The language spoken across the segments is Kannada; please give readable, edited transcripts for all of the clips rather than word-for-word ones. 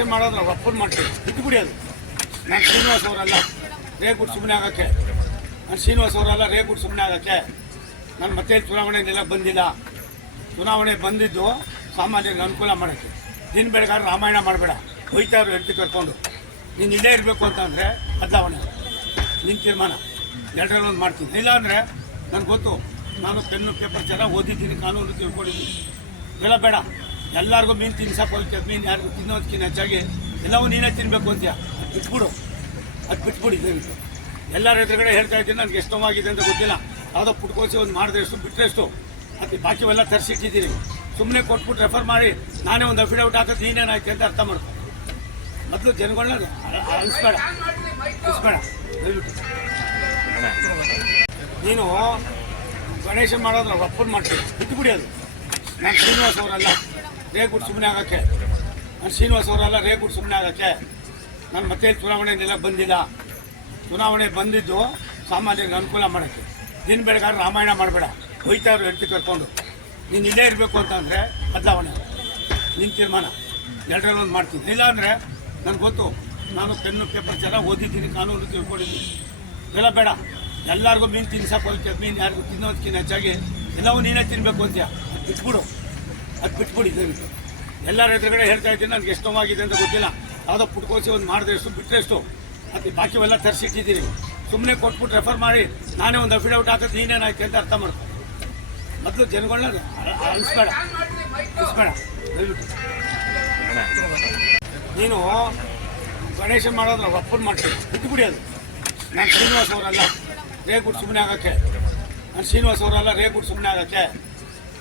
ಗಣೇಶ ಮಾಡೋದ್ರ ಒಪ್ಪನ್ ಮಾಡ್ತೀವಿ ಬಿಟ್ಟು ಬಿಡಿ ಅದು. ನಾನು ಶ್ರೀನಿವಾಸ್ ಅವರಲ್ಲ ರೇಗುಟ್ಟು ಸುಮ್ಮನೆ ಆಗೋಕ್ಕೆ, ನಾನು ಶ್ರೀನಿವಾಸ್ ಅವರಲ್ಲ ರೇಗುಟ್ಟು ಸುಮ್ಮನೆ ಆಗೋಕ್ಕೆ. ನಾನು ಮತ್ತೆ ಚುನಾವಣೆಗೆಲ್ಲ ಬಂದಿಲ್ಲ. ಚುನಾವಣೆ ಬಂದಿದ್ದು ಸಾಮಾನ್ಯರಿಗೆ ಅನುಕೂಲ ಮಾಡೋಕ್ಕೆ. ದಿನ ಬೆಳಗಾದ್ರೆ ರಾಮಾಯಣ ಮಾಡಬೇಡ, ಹೋಯ್ತಾವ್ರು ಹೆಂಡತಿ ಕರ್ಕೊಂಡು. ನೀನು ಇಲ್ಲೇ ಇರಬೇಕು ಅಂತಂದರೆ ಬದಲಾವಣೆ ನಿನ್ನ ತೀರ್ಮಾನ, ಎರಡರಲ್ಲಿ ಒಂದು ಮಾಡ್ತೀನಿ. ಇಲ್ಲಾಂದರೆ ನನಗೆ ಗೊತ್ತು, ನಾನು ಪೆನ್ನು ಪೇಪರ್ ಚೆನ್ನಾಗಿ ಓದಿದ್ದೀನಿ, ಕಾನೂನು ತಿಳ್ಕೊಂಡಿದ್ದೀನಿ. ಎಲ್ಲ ಬೇಡ, ಎಲ್ಲರಿಗೂ ಮೀನು ತಿನ್ಸಕ್ಕೆ ಹೋಗ್ತೀಯ, ಮೀನು ಯಾರಿಗೂ ತಿನ್ನೋದಕ್ಕಿಂತ ಹೆಚ್ಚಾಗಿ ಎಲ್ಲವೂ ನೀನೇ ತಿನ್ನಬೇಕು ಅಂತೀಯ. ಅದು ಬಿಟ್ಬಿಡು, ಅದು ಬಿಟ್ಬಿಡಿ ದಯವಿಟ್ಟು. ಎಲ್ಲರ ಎದುರುಗಡೆ ಹೇಳ್ತಾ ಇದ್ದೀನಿ, ನನಗೆ ಎಷ್ಟು ನೋವಾಗಿದೆ ಅಂತ ಗೊತ್ತಿಲ್ಲ. ಯಾವುದೋ ಪುಟ್ಕೋಸಿ ಒಂದು ಮಾಡಿದ್ರೆ ಎಷ್ಟು ಬಿಟ್ಟರೆ ಎಷ್ಟು, ಅದು ಬಾಕಿವೆಲ್ಲ ತರಿಸಿಟ್ಟಿದ್ದೀನಿ. ಸುಮ್ಮನೆ ಕೊಟ್ಬಿಟ್ಟು ರೆಫರ್ ಮಾಡಿ ನಾನೇ ಒಂದು ಅಫಿಡವಿಟ್ ಹಾಕೋದು ನೀನೇನಾಯ್ತು ಅಂತ ಅರ್ಥ ಮಾಡ್ಕೊ. ಮೊದಲು ಜನಗಳನ್ನ ಅನಿಸ್ಬೇಡ ದಯವಿಟ್ಟು. ನೀನು ಗಣೇಶ ಮಾಡೋದ್ರ ಒಪ್ಪನ್ ಮಾಡ್ತೀವಿ ಬಿಟ್ಟು ಬಿಡಿ ಅದು. ನಾನು ಶ್ರೀನಿವಾಸ್ ಅವರಲ್ಲ ರೇಗುಟ್ಟು ಸುಮ್ಮನೆ ಆಗೋಕ್ಕೆ, ನಾನು ಮತ್ತೆ ಚುನಾವಣೆಗೆಲ್ಲ ಬಂದಿಲ್ಲ. ಚುನಾವಣೆ ಬಂದಿದ್ದು ಸಾಮಾನ್ಯರಿಗೆ ಅನುಕೂಲ ಮಾಡೋಕ್ಕೆ. ದಿನ ಬೆಳಗಾದ್ರೆ ರಾಮಾಯಣ ಮಾಡಬೇಡ, ಹೋಯ್ತಾವ್ರು ಹೆಂಡತಿ ಕರ್ಕೊಂಡು. ನೀನು ಇಲ್ಲೇ ಇರಬೇಕು ಅಂತಂದರೆ ಬದಲಾವಣೆ ನಿನ್ನ ತೀರ್ಮಾನ, ಎರಡರಲ್ಲಿ ಒಂದು ಮಾಡ್ತೀನಿ. ಇಲ್ಲಾಂದರೆ ನನಗೆ ಗೊತ್ತು, ನಾನು ಪೆನ್ನು ಪೇಪರ್ ಚೆನ್ನಾಗಿ ಓದಿದ್ದೀನಿ, ಕಾನೂನು ತಿಳ್ಕೊಂಡಿದ್ದೀನಿ. ಎಲ್ಲ ಬೇಡ, ಎಲ್ಲರಿಗೂ ಮೀನು ತಿನ್ಸಕ್ಕೆ ಹೋಗ್ತೀಯ, ಮೀನು ಯಾರಿಗೂ ತಿನ್ನೋದಕ್ಕಿಂತ ಹೆಚ್ಚಾಗಿ ಎಲ್ಲವೂ ನೀನೇ ತಿನ್ನಬೇಕು ಅಂತೀಯ. ಅದು ಬಿಟ್ಬಿಡಿ ದಯವಿಟ್ಟು. ಎಲ್ಲರ ಎದುರುಗಡೆ ಹೇಳ್ತಾ ಇದ್ದೀನಿ, ನನಗೆ ಎಷ್ಟು ನೋವಾಗಿದೆ ಅಂತ ಗೊತ್ತಿಲ್ಲ. ಯಾವುದೋ ಪುಟ್ಕೋಸಿ ಒಂದು ಮಾಡಿದ್ರೆ ಎಷ್ಟು ಬಿಟ್ಟರೆ ಎಷ್ಟು, ಅದು ಬಾಕಿವೆಲ್ಲ ತರಿಸಿಟ್ಟಿದ್ದೀನಿ. ಸುಮ್ಮನೆ ಕೊಟ್ಬಿಟ್ಟು ರೆಫರ್ ಮಾಡಿ ನಾನೇ ಒಂದು ಅಫಿಡವಿಟ್ ಹಾಕೋದು ನೀನೇನಾಯ್ತು ಅಂತ ಅರ್ಥ ಮಾಡ್ಕೊ. ಮೊದಲು ಜನಗಳನ್ನ ಅನಿಸ್ಬೇಡ ದಯವಿಟ್ಟು. ನೀನು ಗಣೇಶ ಮಾಡೋದ್ರ ಒಪ್ಪನ್ ಮಾಡ್ತೀವಿ ಬಿಟ್ಟು ಬಿಡಿ ಅದು. ನಾನು ಶ್ರೀನಿವಾಸ್ ಅವರಲ್ಲ ರೇಗುಟ್ಟು ಸುಮ್ಮನೆ ಆಗೋಕ್ಕೆ,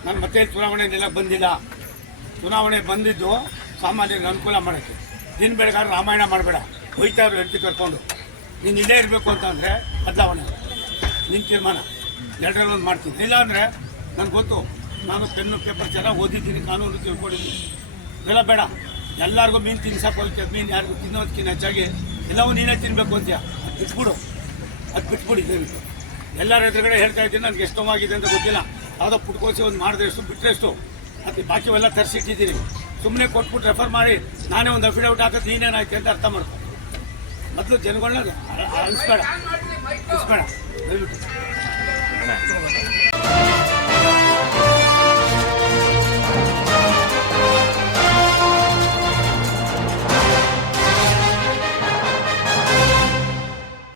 ನಾನು ಮತ್ತೆ ಚುನಾವಣೆಗೆಲ್ಲ ಬಂದಿಲ್ಲ. ಚುನಾವಣೆ ಬಂದಿದ್ದು ಸಾಮಾನ್ಯರಿಗೆ ಅನುಕೂಲ ಮಾಡೋಕ್ಕೆ. ದಿನ ಬೆಳಗಾದ್ರೆ ರಾಮಾಯಣ ಮಾಡಬೇಡ, ಹೋಯ್ತಾವ್ರು ಹೆಂಡತಿ ಕರ್ಕೊಂಡು. ನೀನು ಇಲ್ಲೇ ಇರಬೇಕು ಅಂತಂದರೆ ಬದಲಾವಣೆ ನಿನ್ನ ತೀರ್ಮಾನ, ಎರಡರಲ್ಲಿ ಒಂದು ಮಾಡ್ತೀನಿ. ಇಲ್ಲಾಂದರೆ ನನಗೆ ಗೊತ್ತು, ನಾನು ಪೆನ್ನು ಪೇಪರ್ ಚೆನ್ನಾಗಿ ಓದಿದ್ದೀನಿ, ಕಾನೂನು ತಿಳ್ಕೊಂಡಿದ್ದೀನಿ. ಎಲ್ಲ ಬೇಡ, ಎಲ್ಲರಿಗೂ ಮೀನು ತಿನ್ಸಕ್ಕೆ ಹೋಗ್ತೀಯ, ಮೀನು ಯಾರಿಗೂ ತಿನ್ನೋದಕ್ಕಿಂತ ಹೆಚ್ಚಾಗಿ ಎಲ್ಲವೂ ನೀನೇ ತಿನ್ನಬೇಕು ಅಂತೀಯ. ಅದು ಬಿಟ್ಬಿಡಿ ದಯವಿಟ್ಟು. ಎಲ್ಲರ ಎದುರುಗಡೆ ಹೇಳ್ತಾ ಇದ್ದೀನಿ, ನನಗೆ ಎಷ್ಟು ನೋವಾಗಿದೆ ಅಂತ ಗೊತ್ತಿಲ್ಲ. ಯಾವುದೋ ಪುಟ್ಕೋಸಿ ಒಂದು ಮಾಡಿದ್ರೆ ಎಷ್ಟು ಬಿಟ್ಟರೆ ಎಷ್ಟು, ಅದು ಬಾಕಿವೆಲ್ಲ ತರಿಸಿಟ್ಟಿದ್ದೀನಿ. ಸುಮ್ಮನೆ ಕೊಟ್ಬಿಟ್ಟು ರೆಫರ್ ಮಾಡಿ ನಾನೇ ಒಂದು ಅಫಿಡವಿಟ್ ಹಾಕೋದು ನೀನೇನಾಯ್ತು ಅಂತ ಅರ್ಥ ಮಾಡ್ಕೊ. ಮೊದಲು ಜನಗಳನ್ನ ಅನಿಸ್ಬೇಡ ದಯವಿಟ್ಟು.